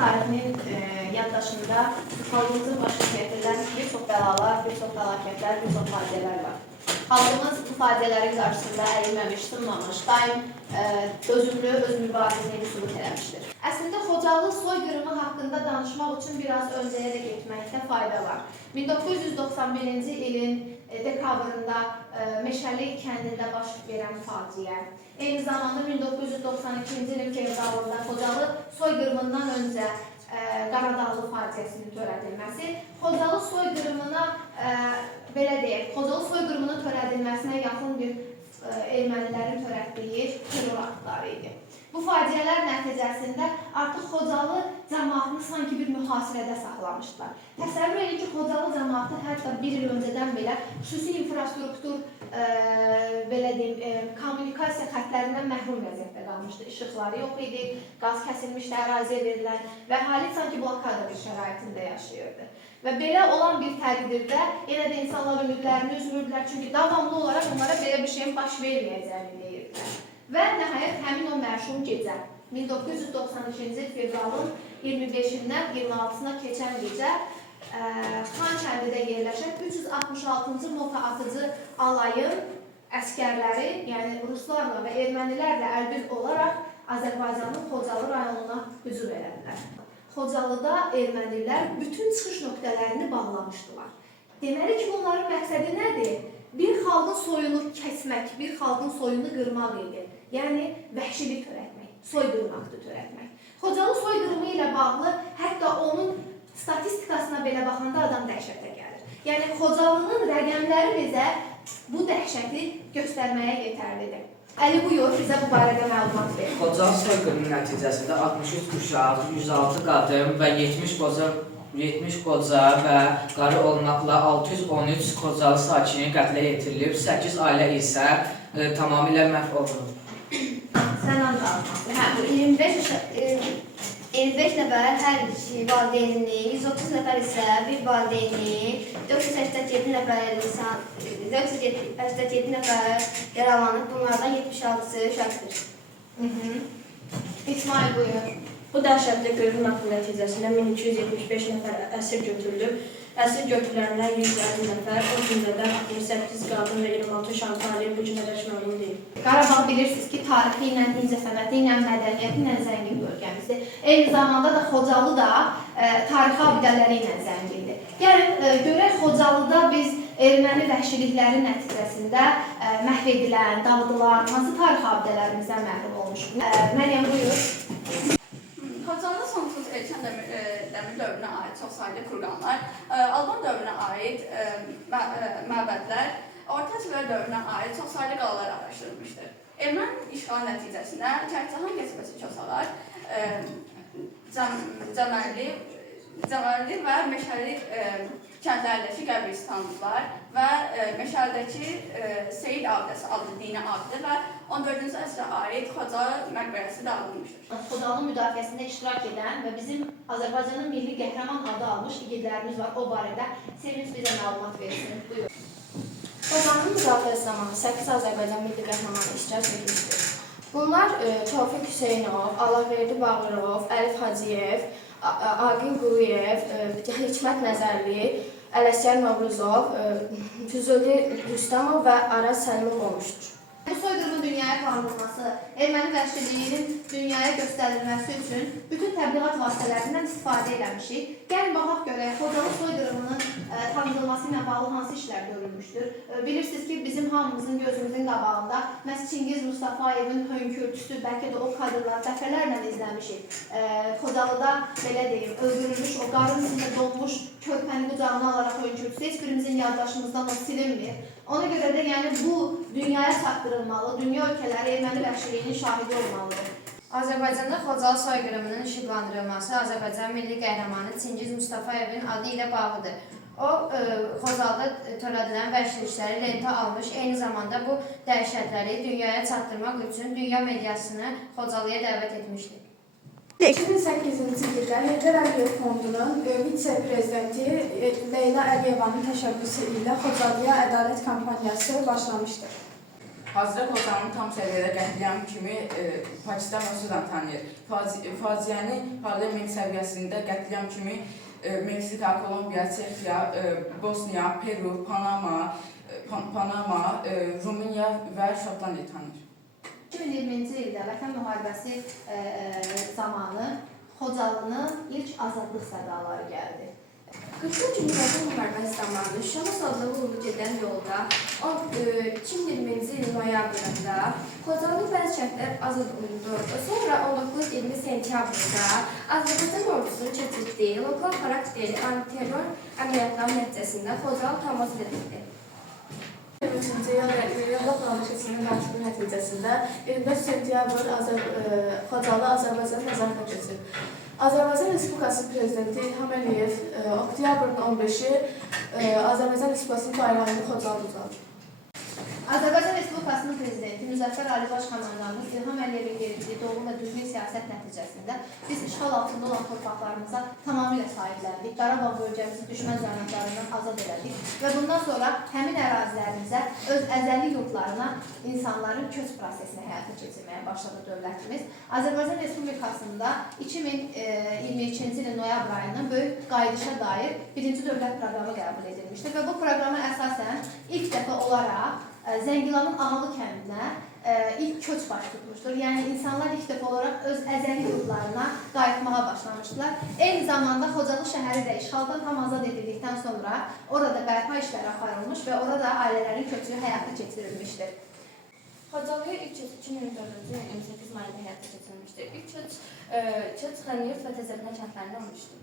tarixinin yaddaşında xalqımızın başına gətirilən bir çox bəlalar, bir çox fəlakətlər, bir çox faciələr var. Xalqımız bu faciələrin qarşısında əyilməmiş, sınmamış, daim özümlü, öz mübarizəni sübut eləmişdir. Əslində Xocalı soyqırımı haqqında danışmaq üçün biraz öncəyə də getməkdə fayda var. 1991-ci ilin dekabrında Meşəli kəndində baş verən faciə, eyni zamanda 1992-ci ilin fevralında Xocalı soyqırımından öncə Qaradağlı faciəsinin törədilməsi, Xocalı soyqırımına belə deyək, Xocalı soyqırımının törədilməsinə yaxın bir ermənilərin törətdiyi terror aktları idi. Bu faciələr nəticəsində artıq Xocalı cəmaatını sanki bir mühasirədə saxlamışdılar. Təsəvvür edin ki, Xocalı cəmaatı hətta bir il öncədən belə xüsusi infrastruktur, belə deyim, kommunikasiya xətlərindən məhrum vəziyyətdə qalmışdı. İşıqları yox idi, qaz kəsilmişdi, əraziyə verilən və əhali sanki blokada bir şəraitində yaşayırdı. Və belə olan bir təqdirdə yenə də insanlar ümidlərini üzmürdülər, çünki davamlı olaraq onlara belə bir şeyin baş verməyəcəyini deyirdilər. Və nəhayət həmin o məşum gecə, 1992-ci il fevralın 25-dən 26-sına keçən gecə Xan kəndidə yerləşən 366-cı mota atıcı alayın əskərləri, yəni ruslarla və ermənilərlə əlbir olaraq Azərbaycanın Xocalı rayonuna hücum elədilər. Xocalıda ermənilər bütün çıxış nöqtələrini bağlamışdılar. Deməli ki, bunların məqsədi nədir? Bir xalqın soyunu kəsmək, bir xalqın soyunu qırmaq idi. Yəni, vəhşilik törətmək, soyqırım aktı törətmək. Xocalı soyqırımı ilə bağlı hətta onun statistikasına belə baxanda adam dəhşətə gəlir. Yəni, Xocalının rəqəmləri bizə bu dəhşəti göstərməyə yetərlidir. Əli buyur, bizə bu barədə məlumat verir. Xocalı soyqırımı nəticəsində 63 uşaq, 106 qadın və 70 qoca və qarı olmaqla 613 Xocalı sakini qətlə yetirilib, 8 ailə isə tamamilə məhv olunub. Sən anlatmaq. Hə, bu 25 nəfər hər valideynini, 130 nəfər isə bir valideynini, 487 nəfər yaralanıb, bunlardan 76-sı uşaqdır. İsmail buyur. Bu dəhşətli qırğın aktı nəticəsində 1275 nəfər əsir götürülüb. Əsir götürülənlər 150 nəfər, o cümlədən 68 qadın və 26 uşaq talibi bu günədək məlum deyil. Qarabağ bilirsiniz ki, tarixi ilə, incəsənəti ilə, mədəniyyəti ilə zəngin bölgəmizdir. Eyni zamanda da Xocalı da tarixi abidələri ilə zəngindir. Gəlin, görək Xocalıda biz erməni vəhşilikləri nəticəsində məhv edilən, dağıdılan, hansı tarixi abidələrimizdən məhrum olmuşdur? Məryəm, buyur. Xocalıda sonsuz Elçən Dəmir dövrünə aid çox saylı kurqanlar, Alban dövrünə aid məbədlər, Orta Əsrlər dövrünə aid çox saylı qalalar araşdırılmışdır. Erməni işğalı nəticəsində Kərkicahan qəsəbəsi Kosalar, Cəmərli və Meşəli kəndlərindəki qəbristanlıqlar və Meşəlidəki Seyid abidəsi adlı dini abidə və 14-cü əsrə aid Xocalı məqbərəsi dağılmışdır. Xocalı müdafiəsində iştirak edən və bizim Azərbaycanın milli qəhrəman adı almış igidlərimiz var. O barədə Sevinç bizə məlumat versin. Buyur. Xocalının müdafiəsi zamanı 8 Azərbaycan milli qəhrəmanı iştirak etmişdir. Bunlar Tofiq Hüseynov, Allahverdi Bağırov, Əlif Hacıyev, Aqil Quruyev, Hikmət Nəzərli, Ələsgər Novruzov, Füzuli Rüstəmov və Araz Səlimov olmuşdur. Bu soyqırımın dünyaya tanınması, erməni vəhşiliyinin dünyaya göstərilməsi üçün bütün təbliğat vasitələrindən istifadə eləmişik. Gəlin baxaq görək, Xocalı soyqırımının tanınılması ilə bağlı hansı işlər görülmüşdür. Bilirsiniz ki, bizim hamımızın gözümüzün qabağında məhz Çingiz Mustafayevin hönkürtüsü, bəlkə də o kadrlar dəfələrlə izləmişik. Xocalıda, belə deyim, öldürülmüş, o qarın içində donmuş körpəni qucağına alaraq hönkürtüsü heç birimizin yaddaşımızdan o silinmir. Ona görə də yəni bu dünyaya çatdırılmalı, dünya ölkələri erməni vəhşiliyinin şahidi olmalıdır. Azərbaycanda Xocalı soyqırımının işıqlandırılması Azərbaycan milli qəhrəmanı Çingiz Mustafayevin adı ilə bağlıdır. O, Xocalıda törədilən vəhşilikləri lentə almış, eyni zamanda bu dəhşətləri dünyaya çatdırmaq üçün dünya mediasını Xocalıya dəvət etmişdir. 2008-ci ildə Heydər Əliyev Fondunun vitse-prezidenti Leyla Əliyevanın təşəbbüsü ilə Xocalıya ədalət kampaniyası başlamışdır. Hazırda Xocalanı tam səviyyədə qətliam kimi Pakistan və Sudan tanıyır. Faciəni parlament səviyyəsində qətliam kimi Meksika, Kolumbiya, Çexiya, Bosniya, Peru, Panama, Rumıniya və Şotlandiya tanıyır. 2020-ci ildə Vətən müharibəsi zamanı Xocalının ilk azadlıq sədaları gəldi. 43-cü Vətən müharibəsi zamanı Şuşa adlı uğurlu gedən yolda 2020-ci il noyabrında Xocalı bəzi şəhərlər azad olundu. Sonra 19-20 sentyabrda Azərbaycan ordusunun keçirdiyi lokal xarakterli antiterror əməliyyatların nəticəsində Xocalı tam azad edildi. 23-cü yıllık anlaşmasının qarşılığı nəticəsində 25 sentyabr Xocalı Azərbaycan nəzarətə keçib. Azərbaycan Respublikası Prezidenti İlham Əliyev oktyabrın 15-i Azərbaycan Respublikasının bayrağını Xocalı uzadı. Azərbaycan Respublikasının Prezidenti Müzəffər Ali Baş Komandanımız İlham Əliyevin yeritdiyi doğru və düzgün siyasət nəticəsində biz işğal altında olan torpaqlarımıza tamamilə sahibləndik, Qarabağ bölgəmizi düşmən zərnətlərindən azad elədik və bundan sonra həmin ərazilərimizə öz əzəli yurtlarına insanların köç prosesini həyata keçirməyə başladı dövlətimiz. Azərbaycan Respublikasında 2022-ci ilin noyabr ayının böyük qayıdışa dair birinci dövlət proqramı qəbul edilmişdir və bu proqrama əsasən ilk dəfə olaraq Zəngilanın Amalı kəndinə ilk köç baş tutmuşdur. Yəni insanlar ilk dəfə olaraq öz əzəli yurtlarına qayıtmağa başlamışdılar. Eyni zamanda Xocalı şəhəri də işğaldan tam azad edildikdən sonra orada bərpa işləri aparılmış və orada ailələrin köçü həyata keçirilmişdir. Xocalıya ilk köç 2024-cü ilin 28 mayında həyata keçirilmişdir. İlk köç Xənyurt və Təzəbinə kəndlərində olmuşdur.